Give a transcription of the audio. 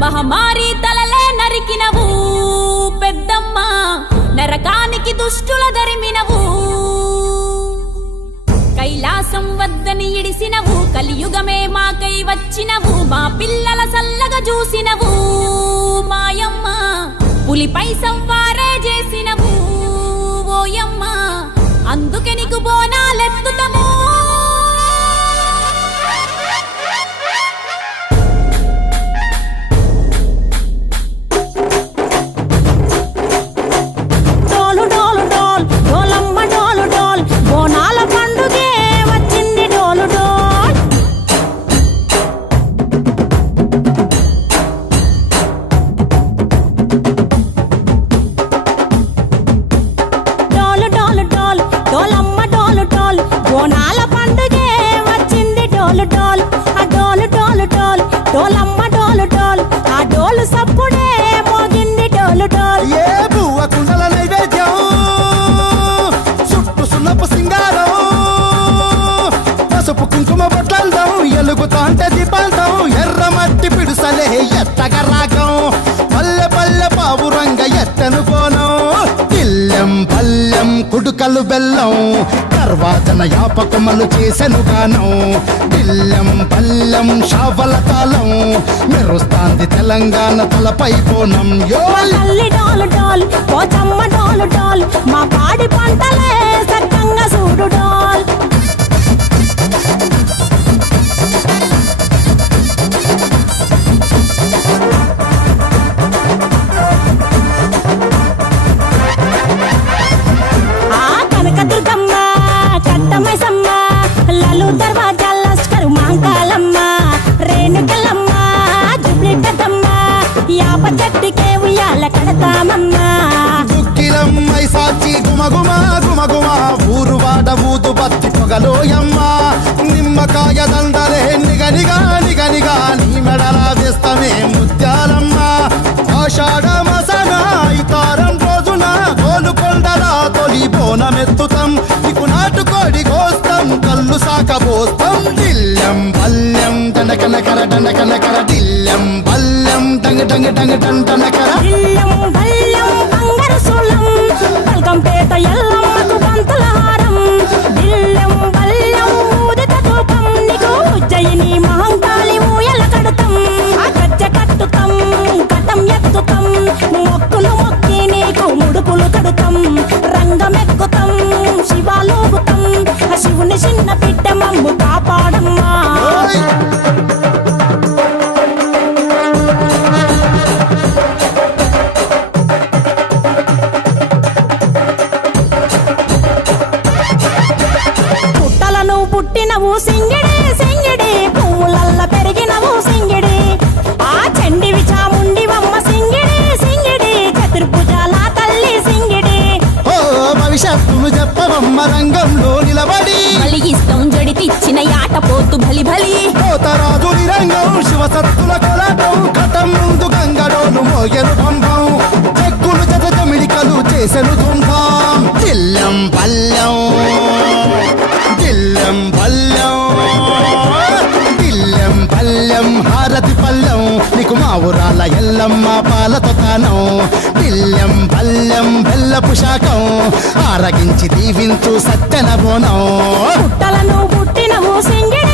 మహమారి తలలే నరికినవు పెద్దమ్మ, నరకానికి దుష్టుల దరిమినవు. కైలాసం వద్దని ఇడిసినవు, కలియుగమే మాకై వచ్చినవు. మా పిల్లల సల్లగా చూసినవు మాయమ్మ, పులిపై సంవారే చేసినవు ఓయమ్మ. అందుకే నీకు బోనాలెత్తుతము. ఎలుగుతాంటే దీపాలతం ఎర్రమట్టి పిడుసలే ఎత్తగా రాగం. పల్లె పల్లె పావురంగ ఎత్తను కోనం. ఇల్లెం పల్లెం కుడుకలు బెల్లం, తర్వాతన యాపకమలు చేసెను గానం. ఇల్లెం పల్లెం షావల తాళం, మెరుస్తాంది తెలంగాణ తలపై కోణం. మా పాడి పంటలే సక్కంగా చూడు డాల్. చెట్టుకే ఉయ్యాల కడతామమ్మా. దుక్కిలమ్మై సాచి గుమగుమ గుమగుమ, ఊరు వాడ ఊదు బత్తి పొగలోయమ్మ. నిమ్మకాయ దండలే నిగనిగా నిగనిగా, నీ మెడలా వేస్తమే ముత్యాలమ్మ. ఆషాఢ మసన ఇతారం రోజున గోలుకొండలా తొలి బోనమెత్తుతాం. నీకు నాటుకోడి కోస్తాం, కళ్ళు సాకబోస్తాం. దిల్లెం పల్లెం దండకనకర దండకనకర, దిల్లెం పల్లెం డంగ డంగ డంగ డండనకర. దిల్లెం పల్లెం బంగారు సోళం, బల్కంపేట ఎల్లమ్మకు పంతుల హారం. దిల్లెం పల్లెం ఊదిత ధూపం, నీకు ఉజ్జయిని మహంకాళి ఊయల కడుతాం. ఆ గజ్జ కట్టుతాం, కటం ఎత్తుతాం, మొక్కులు మొక్కి నీకు ముడుపులు కడుతాం. రంగమెక్కుతాం, శివాలోగుతాం, ఆ శివుని చిన్న బిడ్డ మమ్ము కాపాడమ్మా. పుట్టినవు సింగిడి సింగిడి, పువ్వులల్ల పెరిగినవు సింగిడి. ఆ చండివి చాముండివమ్మ సింగిడి సింగిడి, చతుర్భుజాల తల్లి సింగిడి. ఓ భవిష్యత్తును చెప్పవమ్మ రంగంలో నిలబడి, బలిగిస్తాం జడితిచ్చిన యాట పోతు బలి బలి. పోతరాజు నిరంగం శివసత్తుల కొలాటం, కటం ముందు గంగడోను మోగెను పంపం. చెక్కులు జత జమిడికలు చేసెను తుంభం. దిల్లెం పల్లెం దిల్లెం పల్లెం దిల్లెం పల్లెం హారతి పల్లెం, నీకు మా ఊరాల ఎల్లమ్మ పాలతో తానం. దిల్లెం పల్లెం బెల్లపు శాఖం, ఆరగించి దీవించు సత్యన బోనం. పుట్టలను పుట్టినవు సింగిడి